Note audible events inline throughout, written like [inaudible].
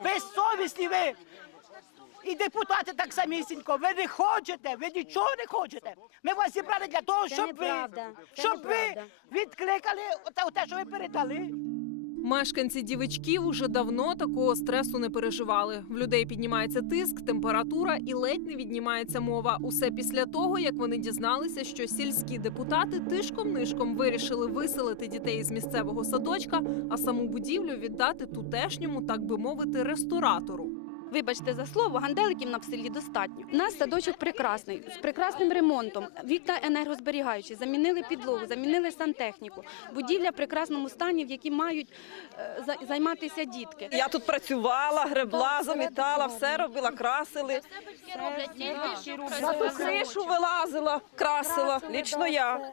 Безсовісні ви! І депутати так самісінько. Ви не хочете, ви нічого не хочете. Ми вас зібрали для того, щоб ви, щоб ви відкликали те, що ви передали. Мешканці дівичків уже давно такого стресу не переживали. В людей піднімається тиск, температура і ледь не віднімається мова. Усе після того, як вони дізналися, що сільські депутати тишком-нишком вирішили виселити дітей з місцевого садочка, а саму будівлю віддати тутешньому, так би мовити, ресторатору. Вибачте за слово, ганделиків на в селі достатньо. У нас садочок прекрасний, з прекрасним ремонтом. Вікна енергозберігаючі, замінили підлогу, замінили сантехніку. Будівля в прекрасному стані, в якій мають е, займатися дітки. Я тут працювала, гребла, замітала, все робила, красили. На ту кришу вилазила, красила, лічно я.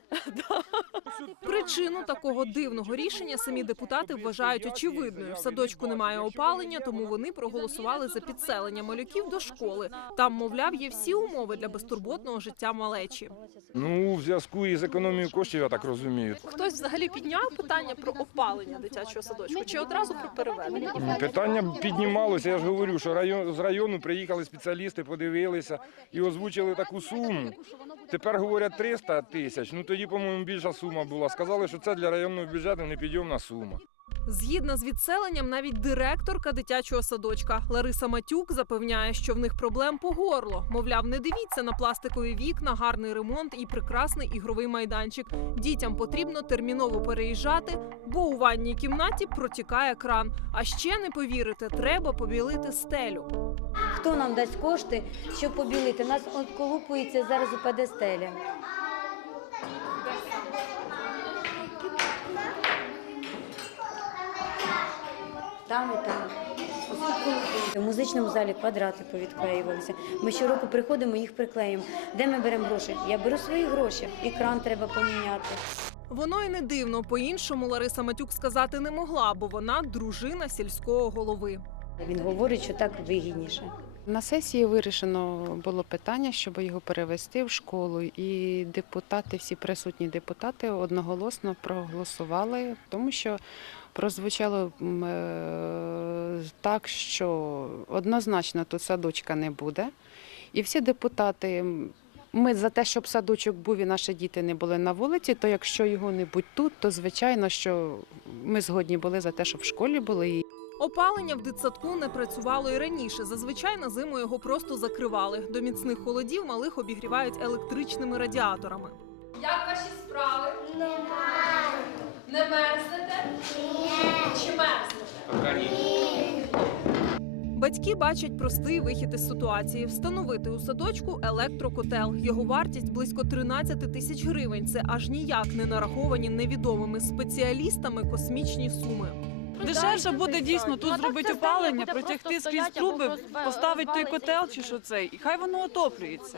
[laughs] Причину такого дивного рішення самі депутати вважають очевидною. В садочку немає опалення, тому вони проголосували за підселення малюків до школи. Там, мовляв, є всі умови для безтурботного життя малечі. Ну, в зв'язку із економією коштів, я так розумію. Хтось взагалі підняв питання про опалення дитячого садочку чи одразу про переведення? Питання піднімалося, я ж говорю, що район, з району приїхали спеціалісти, подивилися і озвучили таку суму. Тепер говорять 300 тисяч, ну тоді, по-моєму, більша сума була. Сказали, що це для районного бюджету непідйомна сума. Згідно з відселенням, навіть директорка дитячого садочка Лариса Матюк запевняє, що в них проблем по горло. Мовляв, не дивіться на пластикові вікна, гарний ремонт і прекрасний ігровий майданчик. Дітям потрібно терміново переїжджати, бо у ванній кімнаті протікає кран. А ще не повірите, треба побілити стелю. Хто нам дасть кошти, щоб побілити? Нас от колупується зараз упаде стеля. Там і там. В музичному залі квадрати повідклеювалися. Ми щороку приходимо, їх приклеїмо. Де ми беремо гроші? Я беру свої гроші. Екран треба поміняти. Воно й не дивно. По-іншому Лариса Матюк сказати не могла, бо вона дружина сільського голови. Він говорить, що так вигідніше. На сесії вирішено було питання, щоб його перевести в школу, і депутати, всі присутні депутати одноголосно проголосували, тому що прозвучало е, так, що однозначно тут садочка не буде. І всі депутати. Ми за те, щоб садочок був і наші діти не були на вулиці, то якщо його не будь тут, то звичайно, що ми згодні були за те, щоб в школі були. Опалення в дитсадку не працювало і раніше. Зазвичай на зиму його просто закривали. До міцних холодів малих обігрівають електричними радіаторами. Як ваші справи? Немає. Не мерзнете? Ні. Чи мерзнете? Батьки бачать простий вихід із ситуації: встановити у садочку електрокотел. Його вартість близько 13 тисяч гривень. Це аж ніяк не нараховані невідомими спеціалістами космічні суми. Дешевше буде дійсно тут зробити опалення, протягти скрізь труби, поставити той котел чи що цей, і хай воно отоплюється.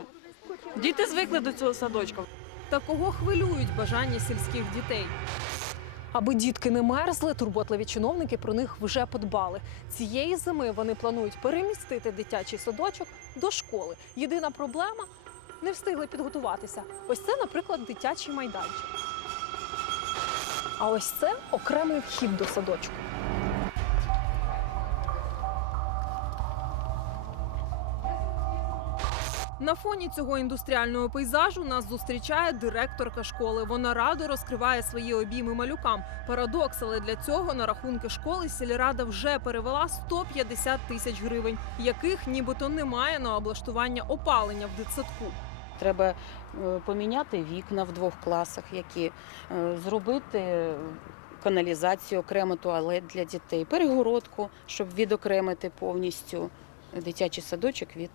Діти звикли до цього садочка. Та кого хвилюють бажання сільських дітей? Аби дітки не мерзли, турботливі чиновники про них вже подбали. Цієї зими вони планують перемістити дитячий садочок до школи. Єдина проблема не встигли підготуватися. Ось це, наприклад, дитячий майданчик. А ось це окремий вхід до садочку. На фоні цього індустріального пейзажу нас зустрічає директорка школи. Вона радо розкриває свої обійми малюкам. Парадокс, але для цього на рахунки школи сільрада вже перевела 150 тисяч гривень, яких нібито немає на облаштування опалення в дитсадку. Треба е, поміняти вікна в двох класах, які е, зробити каналізацію, окремо туалет для дітей, перегородку, щоб відокремити повністю дитячий садочок від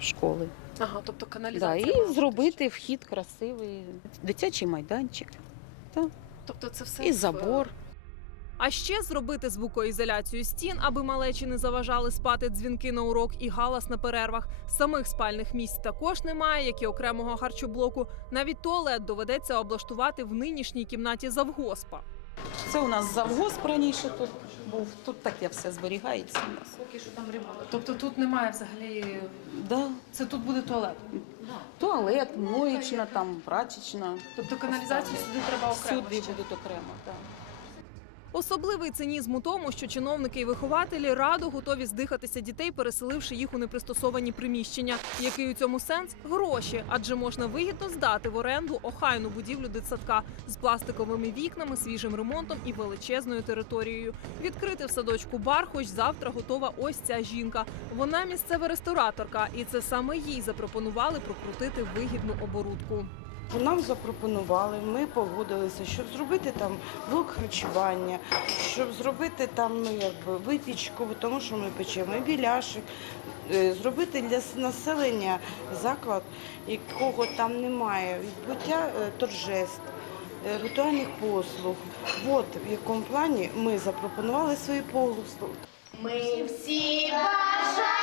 школи. Ага, тобто Да, каналізація. і зробити вхід красивий, дитячий майданчик тобто це все і забор. А ще зробити звукоізоляцію стін, аби малечі не заважали спати дзвінки на урок і галас на перервах. Самих спальних місць також немає, як і окремого харчоблоку. Навіть туалет доведеться облаштувати в нинішній кімнаті завгоспа. Це у нас завгосп раніше тут був. Тут таке все зберігається у нас. Тобто тут немає взагалі. Да. Це тут буде туалет. Туалет, моєчна, там прачечна. Тобто каналізацію сюди треба окремо. Сюди ще. будуть окремо. Так. Особливий цинізм у тому, що чиновники і вихователі радо готові здихатися дітей, переселивши їх у непристосовані приміщення. Який у цьому сенс? Гроші, адже можна вигідно здати в оренду охайну будівлю дитсадка з пластиковими вікнами, свіжим ремонтом і величезною територією. Відкрити в садочку бар, хоч завтра готова ось ця жінка. Вона місцева рестораторка, і це саме їй запропонували прокрутити вигідну оборудку. Нам запропонували, ми погодилися, щоб зробити там блок харчування, щоб зробити там ну, якби, випічку, тому що ми печемо і біляшик, е, зробити для населення заклад, якого там немає, відбуття е, торжеств, е, ритуальних послуг. От в якому плані ми запропонували свої послуги. Ми всі бажаємо